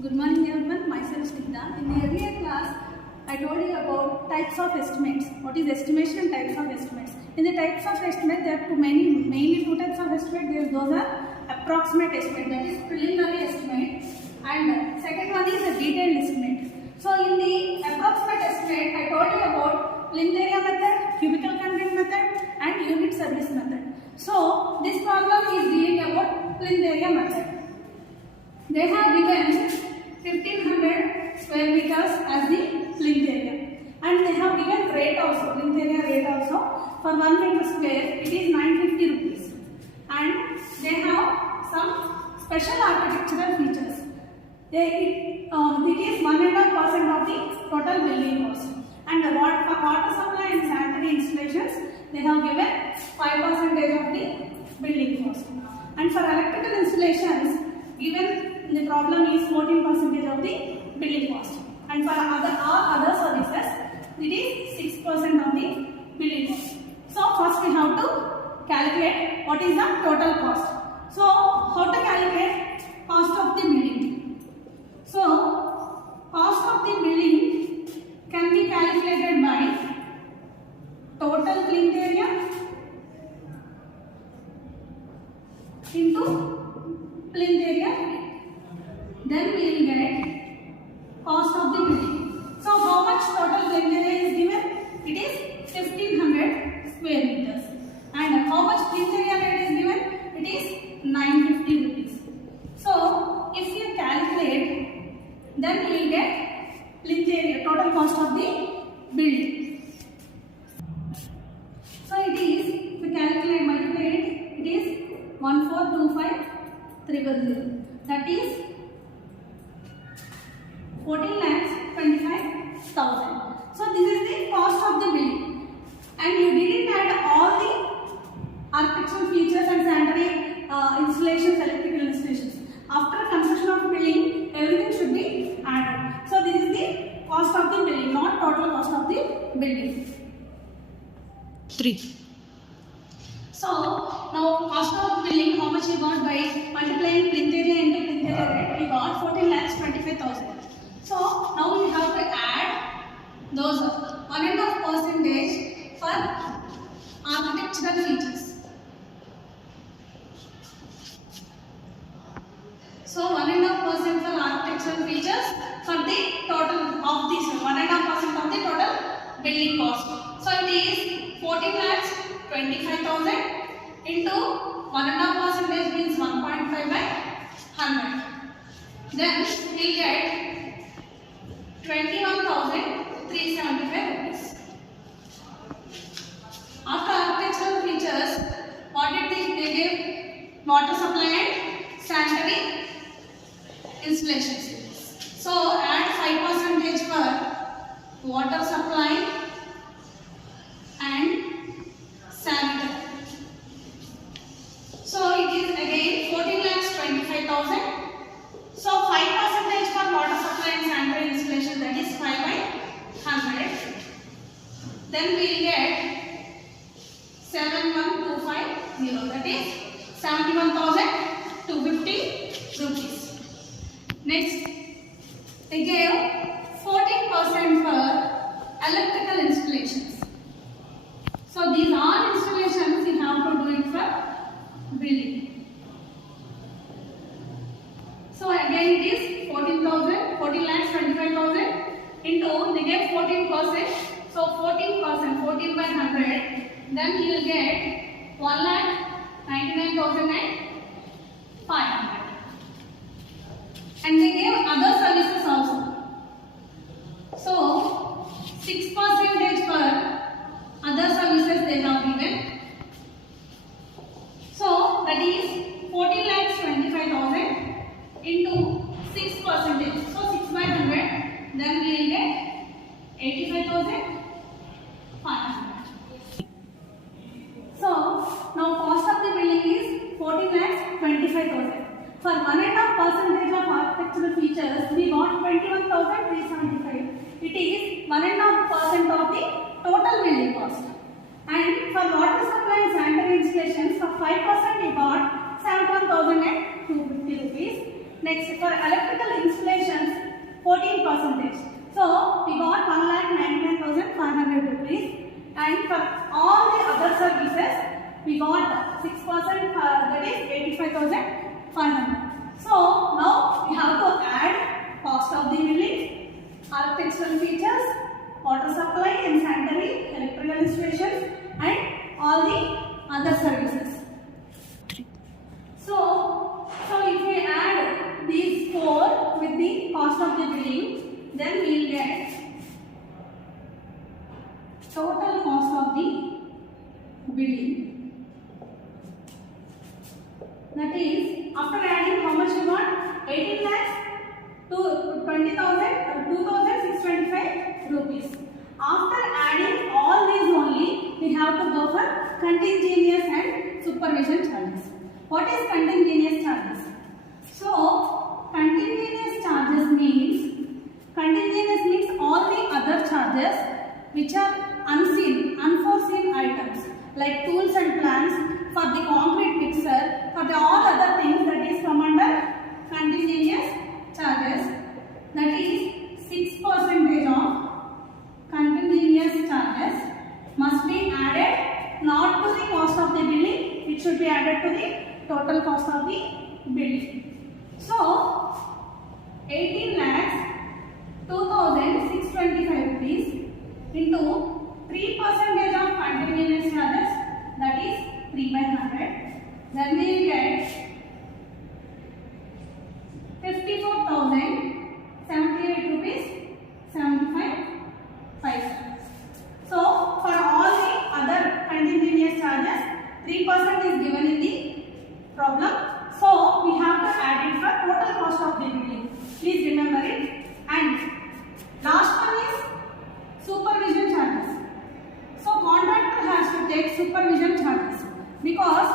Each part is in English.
Good morning everyone, myself Snigdha. In the earlier class, I told you about types of estimates. What is estimation and types of estimates? In the types of estimate, there are mainly two types of estimate. Those are approximate estimate, that is preliminary estimate, and second one is a detailed estimate. So in the approximate estimate, I told you about plinth area method, cubical content method, and unit service method. So this problem is dealing about plinth area method. They have given 1500 square meters as the plinth area, and they have given rate also, plinth area rate also. For 1 meter square it is 950 rupees, and they have some special architectural features. It is 1.5% of the total building cost, and the water supply and sanitary installations they have given 5% of the building cost, and for electrical installations given the problem is 14% of the building cost, and for all other services it is 6% of the building cost. So first we have to calculate what is the total cost. So how to calculate cost of the building? So cost of the building can be calculated by total plinth area into plinth area. Then we will get cost of the building. So how much total plinth area is given? It is 1500 square meters. And how much plinth area rate is given? It is 950 rupees. So if you calculate, then we will get plinth area, total cost of the building. So it is, if we calculate, multiply it is 1425310. That is 14,25,000. So this is the cost of the building, and you didn't add all the architectural features and sanitary installations, electrical installations. After construction of building, everything should be added. So this is the cost of the building, not total cost of the building. 3. So now cost of building, how much we got by multiplying plinth area into plinth area rate? We got 14,25,000. So now we have to add those 1.5% for architectural features. So 1.5% for architectural features for the total of this 1.5% of the total building cost. So it is 14,25,000 into 1.5% means 1.5 by 100. Then we get 21,375 rupees. After architectural features, what did they give? Water supply and sanitary installations. So add 5% for water supply and sanitary. So it is again 14,25,000. So 5% for water supply and sanitary installation, that is 5 by 100. Then we will get 71,250, that is 71,250 rupees. Next, they gave 14% for electrical installations. So these are installations you have to do it for building. So again it is 14,25,000 into, they gave 14%. So 14%, 14 by 100. Then you will get 1,99,500. And they gave other services also. So 6% for other services they have given. So that is 14,25,000 into 6%. So 6 by 100. Then we will get 85,500. So now cost of the building is 14,25,000. For 1.5% of architectural features, we got 21,375. It is 1.5% of the total building cost. And for water supply and sanitary installations, for 5% we got 71,250 rupees. Next, for electrical installation, 14%. So we got 1,99,500 rupees, and for all the other services we got 6%, that is 85,500. So now we have to add cost of the building, architectural features, water supply and sanitary, electrical installations, and all the other services. 3. So if we add these 4 with the cost of the building, then we will get total cost of the building. That is, after adding how much we got? 18 lakhs to 20,000, 2,625 rupees. After adding all these only, we have to go for contingent and supervision charges. What is contingent charges? So, contingent charges means all the other charges which are unseen, unforeseen items like tools and plans for the concrete mixer, for the all other things that is come under contingent charges. That is 6% of contingent charges must be added not to the cost of the building, it should be added to the total cost of the building. So 18 lakhs 2,625 rupees into 3% of contingent charges, that is 3/100. Then we will get 54,078 rupees 75 paisa. So for all the other contingent charges, 3% is given in the problem. So we have to add it for total cost of the building. Please remember it. And last one is supervision charges. So contractor has to take supervision charges because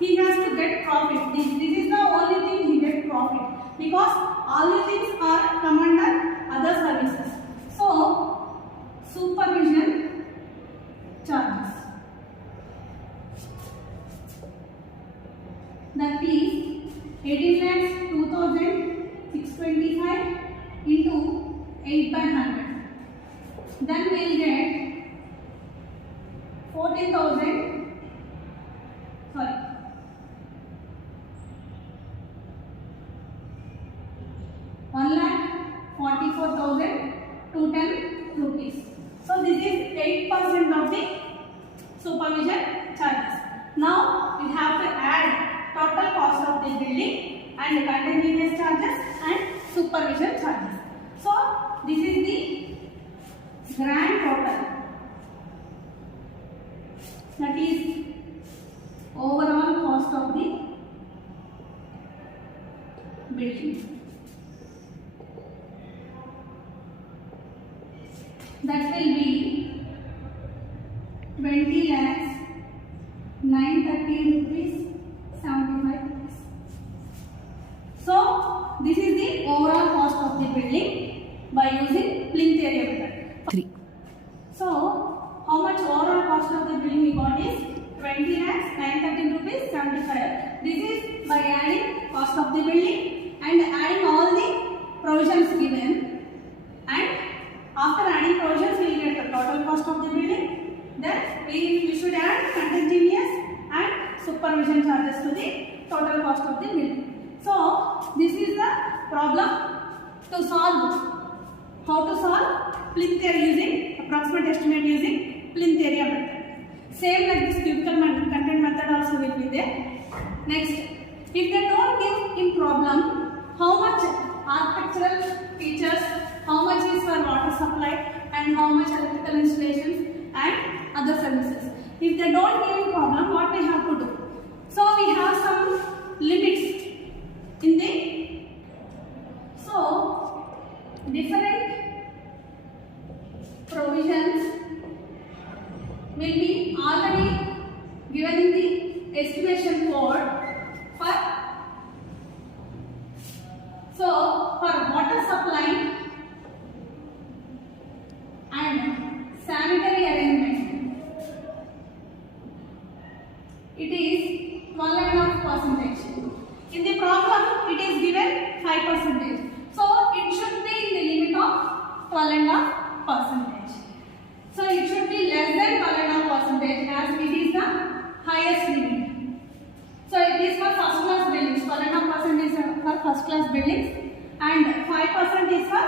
he has to get profit. This is the only thing he gets profit, because all the things are come under other services. So supervision charges, that is 18 lakhs 2,625 into 8/100. Then we will get 14,000. Sorry. 1,44,210 rupees. So this is 8% of the supervision charges. Now we have to add total cost of the building and contingent charges and supervision charges. So this is the grand total. That is overall cost of the building. That will be 20 lakhs 930 rupees 75 rupees. So this is the overall cost of the building by using plinth area method. 3. So how much overall cost of the building we got is 20 lakhs 930 rupees 75. This is by adding cost of the building and adding all the provisions given, and after adding provisions we will get the total cost of the building. Then we should add contingent and supervision charges to the total cost of the building. So this is the problem to solve. How to solve? Plinth area using approximate estimate using plinth area method. Same like this cubical content method also will be there. Next, if they don't give in problem how much architectural features, how much is for water supply and how much electrical installations and other services. If they don't give in problem, what we have to do? So we have some limits in the, so different provisions will be already given in the estimation code for, so for water supply and sanitary arrangement, it is 12.5%. In the problem, it is given 5%. So it should be in the limit 12.5%. So it should be less than 12.5% as it is the highest limit. So it is for first class buildings. 12.5% is for first class buildings and 5% is for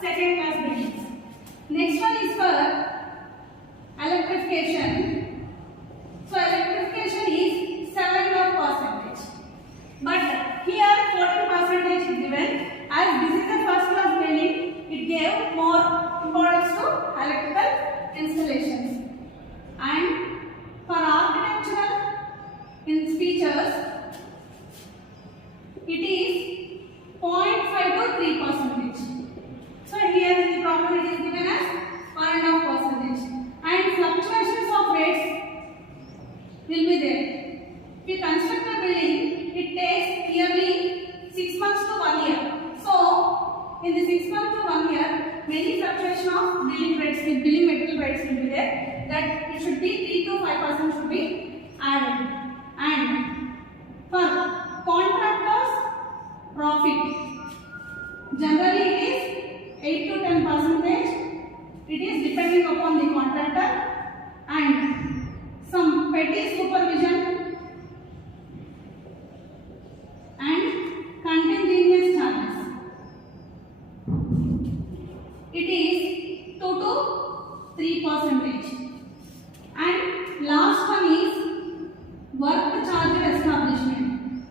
second class buildings. Next one is for electrification. So electrification is 7.5%. But here 14% is given. As this is a first class building, it gave more importance to electrical installations. And for architectural features, it is 0.5 to 3%. So here in the problem it is given as 1.5%. And fluctuations of rates will be there. If you construct a building, it takes nearly 6 months to 1 year. So in the 6 months to 1 year, many fluctuation of building material rates will be there. That it should be 3 to 5% should be added. And for contractors' profit, generally it is 8 to 10%. It is depending upon the contractor and some petty supervision and contingent charges. It is 2 to 3%. And last one is work charge establishment.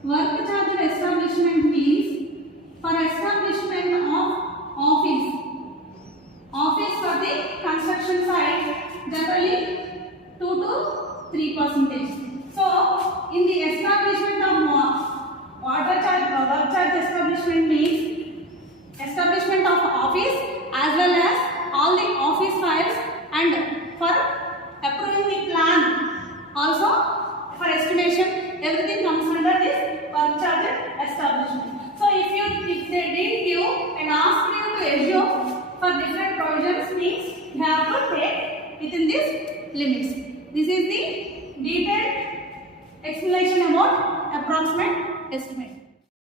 Work charge establishment means for establishment of office for the construction site, generally 2 to 3%. So in the establishment of work charge establishment means establishment of office as well as all the office files, and for approving the plan also for estimation, everything comes under this work charge establishment. So if they didn't give and ask you to assume for different provisions, means you have to take within these limits. This is the detailed explanation about approximate estimate.